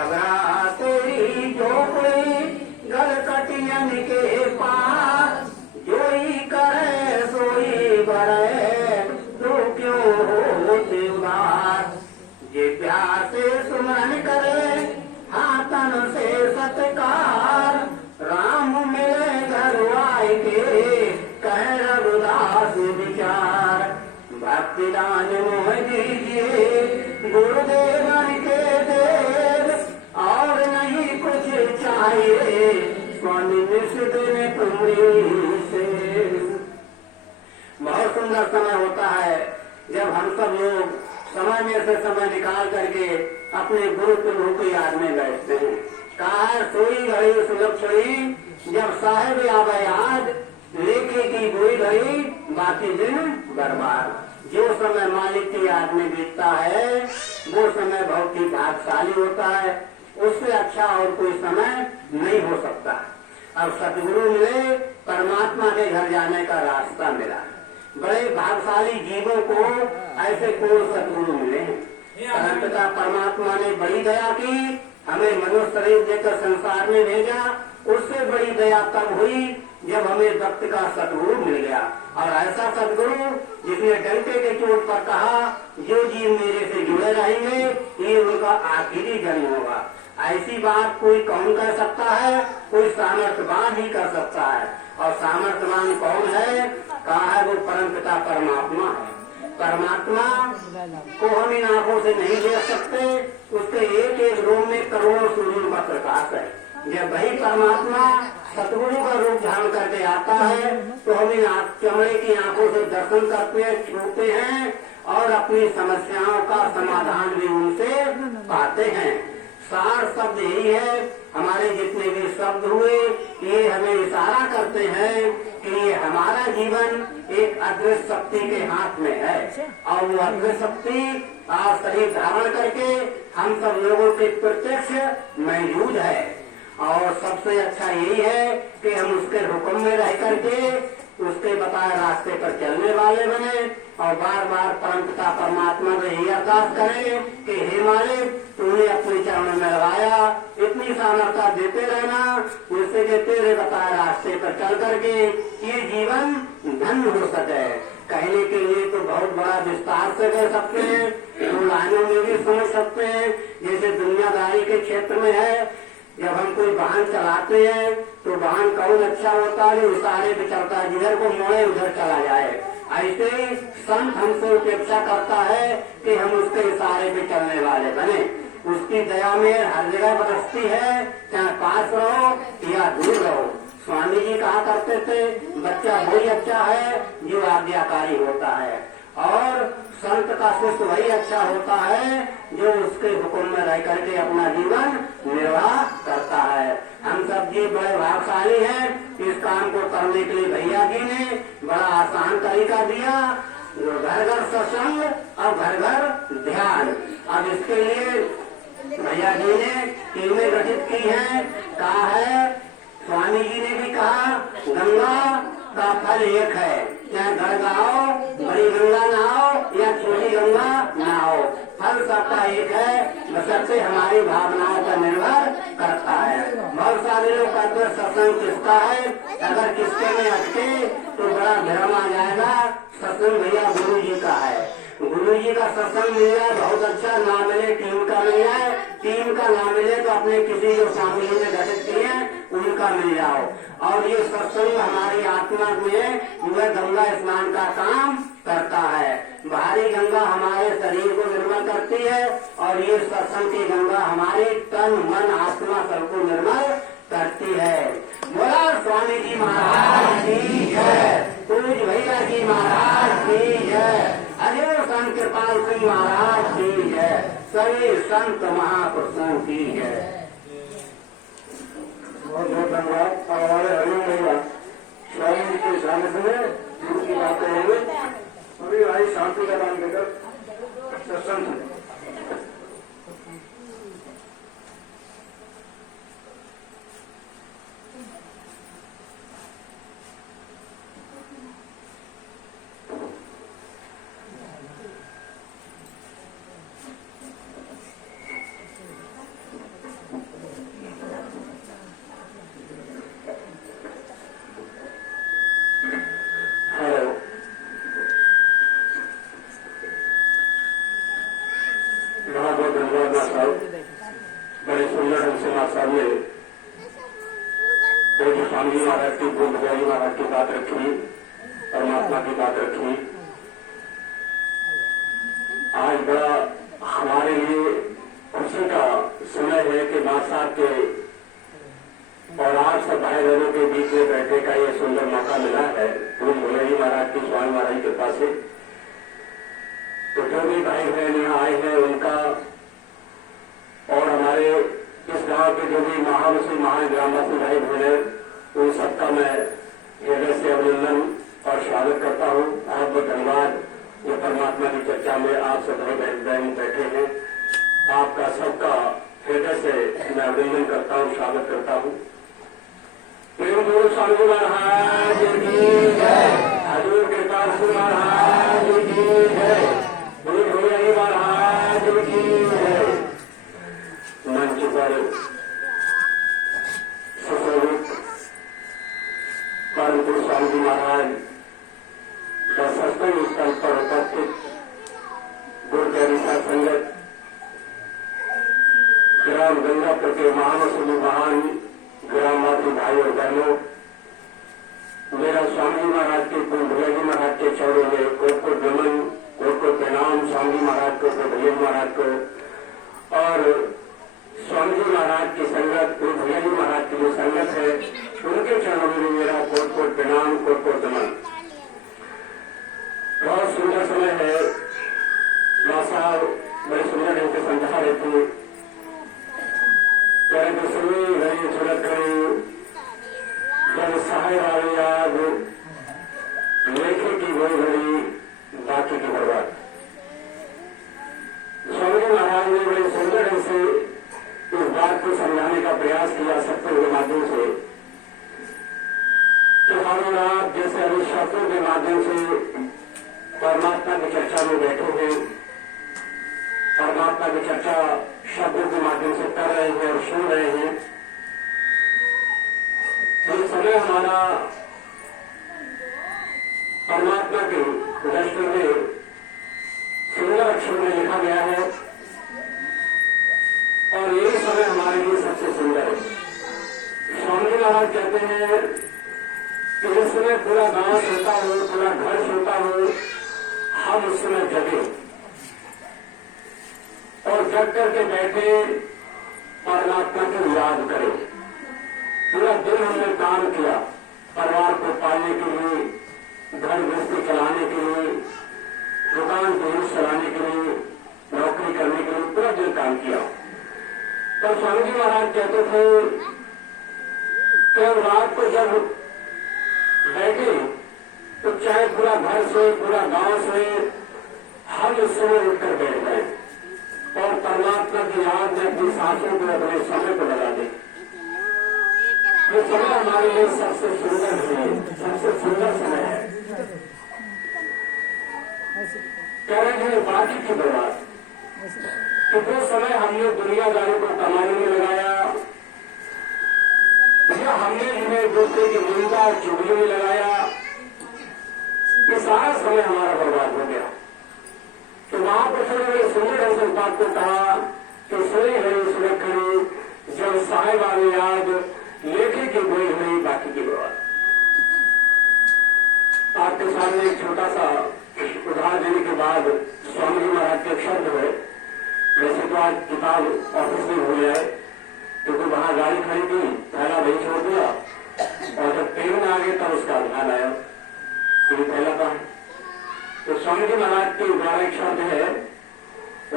पगड़ा तेरी झोपड़ी गल कटियन के पास, जोई करे सोई बरे तू क्यों होते उदास। जे प्यार से सुमरन करे हाथन से सत्कार, राम मिले घर आए के कह रघुदास विचार। भक्ति दान मोह दीजिए गुरुदेवन के देव, और नहीं कुछ चाहिए स्वामी निष्ठिन तुम्हारी से। बहुत सुंदर समय होता है जब हम सब लोग समय में से समय निकाल करके अपने गुरु प्रभु को याद में बैठते हैं। कहा है सोई घड़ी सुलक्षणी जब साहेब आवे याद, लेके की गोई घड़ी बाकी दिन बर्बाद। जो समय मालिक की याद में बीतता है वो समय बहुत ही भाग्यशाली होता है, उससे अच्छा और कोई समय नहीं हो सकता। अब सतगुरु मिले, परमात्मा के घर जाने का रास्ता मिला। बड़े भाग्यशाली जीवों को ऐसे कोई सतगुरु मिले हैं। परंतु परमात्मा ने बड़ी दया की, हमें मनुष्य शरीर देकर संसार में भेजा। उससे बड़ी दया तब हुई जब हमें भक्त का सतगुरु मिल गया। और ऐसा सतगुरु जिसने डंके के चोट पर कहा जो जीव मेरे से जुड़े रहेंगे ये उनका आखिरी जन्म होगा। ऐसी बात कोई कौन कर सकता है? कोई सामर्थ्यवान ही कर सकता है। और सामर्थ्यवान कौन है? कहा है वो परमपिता परमात्मा है। परमात्मा को हम इन आंखों से नहीं देख सकते, उसके एक एक रूप में करोड़ों सूर्यों का प्रकाश है। जब वही परमात्मा सतगुरु का रूप धारण करके आता है तो हम इन चमड़े की आंखों से दर्शन करते हैं, छूते हैं और अपनी समस्याओं का समाधान भी उनसे पाते हैं। सार शब्द यही है। हमारे जितने भी शब्द हुए ये हमें इशारा करते हैं कि ये हमारा जीवन एक अदृश्य शक्ति के हाथ में है और वो अदृश्य शक्ति आज शरीर धारण करके हम सब लोगों के प्रत्यक्ष मौजूद है। और सबसे अच्छा यही है कि हम उसके हुक्म में रह करके उसके बताए रास्ते पर चलने वाले बने और बार बार परमपिता परमात्मा से यही अरदास करें कि हे मालिक तूने अपने चरणों में लगाया, इतनी सामर्थ्य देते रहना जिससे कि तेरे बताए रास्ते पर चल करके ये जीवन धन्य हो सके। कहने के लिए तो बहुत बड़ा विस्तार से कह सकते हैं, दो लाइनों में भी समझ सकते हैं। जैसे दुनियादारी के क्षेत्र में है, जब हम कोई वाहन चलाते हैं तो वाहन कौन अच्छा होता है? इशारे पे चलता है, जिधर को मोड़े उधर चला जाए। ऐसे ही संत हमसे अपेक्षा करता है कि हम उसके इशारे पे चलने वाले बने। उसकी दया में हर जगह बरसती है, चाहे पास रहो या दूर रहो। स्वामी जी कहा करते थे बच्चा वही अच्छा है जो आज्ञाकारी होता है और संत का शिष्य वही अच्छा होता है जो उसके हुक्म में रह करके अपना जीवन निर्वाह करता है। हम सब जी बड़े भाग्यशाली हैं। इस काम को करने के लिए भैया जी ने बड़ा आसान तरीका दिया, घर घर सत्संग और घर घर ध्यान। अब इसके लिए भैया जी ने टीमें गठित की हैं। कहा है स्वामी जी ने भी कहा गंगा का फल एक है, चाहे घर गाओ बड़ी गंगा नहाओ या छोटी गंगा नहाओ, फल सबका एक है, बशर्ते हमारी भावनाओं पर निर्भर करता है। बहुत सारे लोग कहते हैं सत्संग किसका है, अगर किसके में अटके तो बड़ा भ्रम आ जाएगा। सत्संग भैया गुरु जी का है। गुरु जी का सत्संग मिल जाए बहुत अच्छा, ना मिले टीम का मिल जाए, टीम का ना मिले तो अपने किसी जो स्वामी जी ने घटित किए उनका मिल जाओ। और ये सत्संग हमारी आत्मा में जो है गंगा स्नान का काम करता है। बाहरी गंगा हमारे शरीर को निर्मल करती है और ये सत्संग की गंगा हमारे तन मन आत्मा सबको निर्मल करती है। बोला स्वामी जी महाराज की जय, पूज भैया जी महाराज की जय, अजय संत कृपाल सिंह महाराज की जय, सभी संत महापुरुषों की जय। बहुत बहुत धन्यवाद। हमारे हरिओम भैया स्वामी जी के सानिध्य में गुरु की बातें होंगे। सभी भाई शांति का दान देकर सत्संग साहब बड़े सुंदर ढंग से मां साहब ने स्वामी जी महाराज की गुरु भैया महाराज की बात रखी, परमात्मा की बात रखी। आज बड़ा हमारे लिए खुशी का समय है कि मां साहब के और आप सब भाई बहनों के बीच में बैठने का ये सुंदर मौका मिला है गुरु भैया जी महाराज की स्वामी महाराज के पास से। तो जो भी भाई बहन यहाँ आए हैं उनका और हमारे इस गांव के जो भी महावसी महाग्रामवासी भाई बहन है उन सबका मैं हृदय से अभिनंदन और स्वागत करता हूँ। बहुत बहुत धन्यवाद। ये परमात्मा की चर्चा में आप सब भाई बहन बैठे हैं, आपका सबका हृदय से मैं अभिनंदन करता हूँ, स्वागत करता हूँ। प्रेम गुरु स्वामी महाराज की जय, हजूर कृपा महाराज की जय, गुरु भैया जी महाराज की जय। मंच पर सुशोभित परम गुरु स्वामी जी महाराज सत्संग स्थल पर उपस्थित गुरु चरिता संगत ग्राम गंगापुर के महामसूली महान ग्रामवासी भाई और बहनों, मेरा स्वामी महाराज के गुरु भैया जी महाराज के चरणों में कोट कोट नमन, कोट कोट प्रणाम स्वामी महाराज को, भैया जी महाराज को और स्वामी जी महाराज की संगत, गुरु भैया जी महाराज की जो संगत है उनके चरणों में मेरा कोट कोट प्रणाम, कोट कोट नमन। बहुत सुंदर समय है। मां साहब बड़े सुंदर ढंग से समझा रहे थे, सुनी घड़ी सुनत करी जब साहेब आवे याद लेखे की वही घड़ी बाकी की बर्बाद। स्वामी जी महाराज ने बड़े सुंदर ढंग से इस बात को समझाने का प्रयास किया सत्संग के माध्यम से कि हम आप जैसे अभी शब्दों के माध्यम से परमात्मा की चर्चा में बैठे हैं, परमात्मा की चर्चा शब्दों के माध्यम से कर रहे हैं और सुन रहे हैं। इस समय हमारा परमात्मा की दृष्टि में सुंदर अक्षर में लिखा गया है और यही समय हमारे लिए सबसे सुंदर है। स्वामी महाराज कहते हैं कि इस समय पूरा गांव सोता हो, पूरा घर सोता हो, हम उस समय जगे और जग करके बैठे परमात्मा को याद करें। पूरा दिन हमने काम किया परिवार को पालने के लिए, घर गृहस्थी चलाने के लिए, दुकान बिजनेस चलाने के लिए, नौकरी करने के लिए पूरा दिन काम किया। तो स्वामी जी महाराज कहते थे कि हम रात को जब बैठे तो चाहे पूरा घर से, पूरा गांव से, हम उस समय उठकर बैठ गए और परमात्मा की याद में अपनी सांसों को, अपने समय को लगा दे। ये समय हमारे लिए सबसे सुंदर है, सबसे सुंदर समय है। कह रहे हैं बाकी की बर्बाद। तो जो समय हमने दुनियादारी को कमाने में लगाया या हमने इन्हें दूसरे की निंदा चुगली में लगाया, ये सारा समय हमारा बर्बाद हो गया। तो महापुरुषों ने सुंदर ढंग से बात को कहा कि सोई घड़ी सुनत घड़ी जब साहेब आवे याद लेखे की गोई घड़ी बाकी की बर्बाद। आपके सामने एक छोटा सा उदाहरण देने के बाद स्वामी जी महाराज के शब्द है। वैसे तो आज किताब ऑफिस में भूल जाए क्योंकि वहां गाड़ी खड़ी थी, पहला वही छोड़ दिया और जब ट्रेन में आ गए तब उसका ध्यान आया कि पहला था। तो स्वामी जी महाराज के द्वारा एक शब्द है,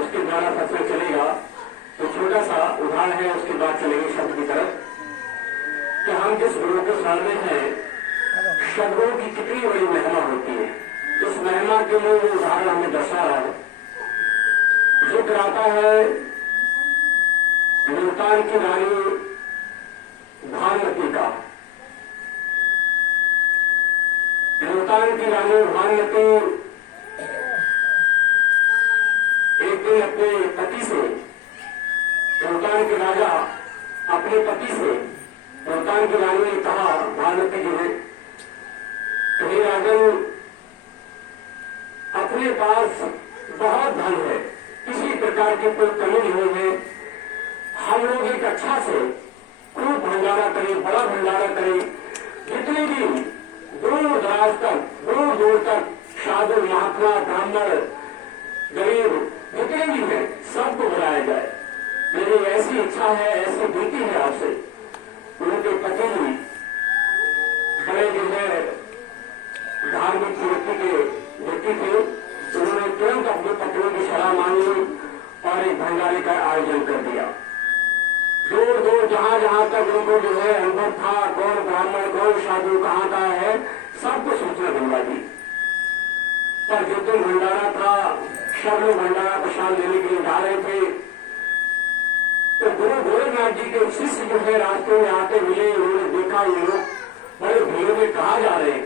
उसके द्वारा सत्संग चलेगा। तो छोटा सा उदाहरण है, उसके बाद चलेंगे शब्द की तरफ कि हम जिस गुरु के शरण में हैं, शब्दों की कितनी बड़ी महिमा होती है। इस महिमा के लिए वो उदाहरण हमें दर्शा रहा है। जिक्र आता है मुल्तान की रानी भानुमती का। मुल्तान की रानी भानुमती एक दिन अपने पति से, मुल्तान के राजा अपने पति से, मुल्तान की रानी ने कहा भानुमती जी ने, कहीं राजन अपने पास बहुत धन है, किसी प्रकार की कोई कमी नहीं है। हम लोग एक अच्छा से खूब भंडारा करें, बड़ा भंडारा करें, जितने भी दूर दराज तक, दूर दूर तक साधु महात्मा ब्राह्मण गरीब जितने भी हैं सबको बुलाया जाए। मेरी ऐसी इच्छा है, ऐसी विनती है आपसे। उनके पति भी बड़े जो है धार्मिक व्यक्ति के व्यक्ति थे, उन्होंने तुरंत अपने पत्नी की सलाह मानी और एक भंडारे का आयोजन कर दिया। दूर दूर जहां जहां तक उनको जो है अनुभव था, कौन ब्राह्मण कौन साधु कहाँ का है, सबको सूचना दिलवा दी। पर जिस दिन भंडारा था, सब लोग भंडारा प्रसाद लेने के लिए जा रहे थे, तो गुरु गोरखनाथ जी के शिष्य जो है रास्ते में आते मिले। उन्होंने देखा ये लोग बड़े भीड़ में कहाँ जा रहे हैं,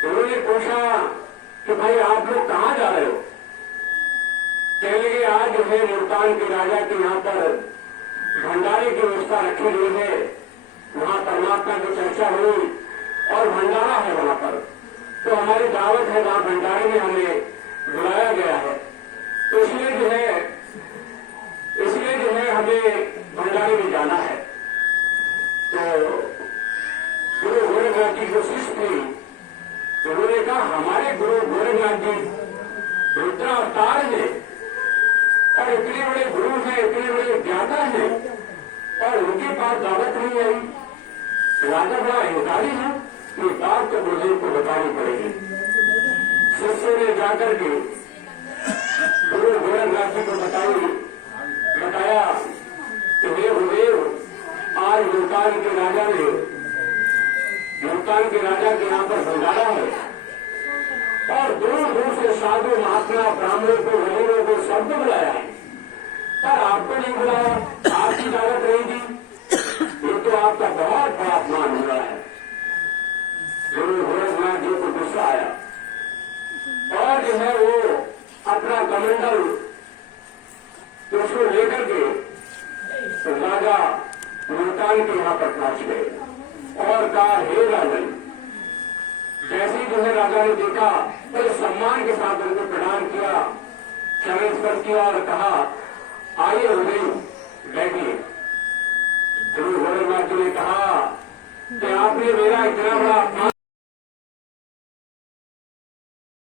तो उन्होंने पूछा कि भाई आप लोग कहाँ जा रहे हो? कहने लगे आज जो है मुल्तान के राजा के यहाँ पर भंडारे की व्यवस्था रखी गई है, वहाँ परमात्मा की चर्चा हुई और भंडारा है वहाँ पर, तो हमारी दावत है, वहाँ भंडारे में हमें बुलाया गया है, तो इसलिए जो है हमें भंडारे में जाना है। तो गुरु गोरखनाथ जी जो शिष्य थे, तो उन्होंने कहा हमारे गुरु गोरखनाथ जी रुद्रावतार है और इतने बड़े गुरु हैं, इतने बड़े ज्ञाता हैं, और उनके पास दावत नहीं आई। राजा बड़ा अहंकारी है, ये बात तो मुझे को बतानी पड़ेगी। शिष्यों ने जाकर के गुरु गोरखनाथ जी को बताया कि हे गुरुदेव, आज मुल्तान के राजा के यहाँ पर भंडारा है और दूर दूर से साधु महात्मा ब्राह्मणों को गरीबों को सबको बुलाया है, पर आपको नहीं बुलाया, आपकी दावत नहीं दी। ये तो आपका बहुत बड़ा अपमान हो रहा है। गुरु गोरखनाथ जी को गुस्सा आया और जो है वो अपना कमंडल उसको लेकर के राजा मुल्तान के यहाँ पर पहुंच गए और कहा हे राजन। जैसे ही जो है राजा ने देखा बड़े सम्मान के साथ उनको प्रणाम किया, चरण स्पर्श किया और कहा आइए उदय बैठिए। गुरु गोरखनाथ जी ने कहा कि आपने मेरा इतना बड़ा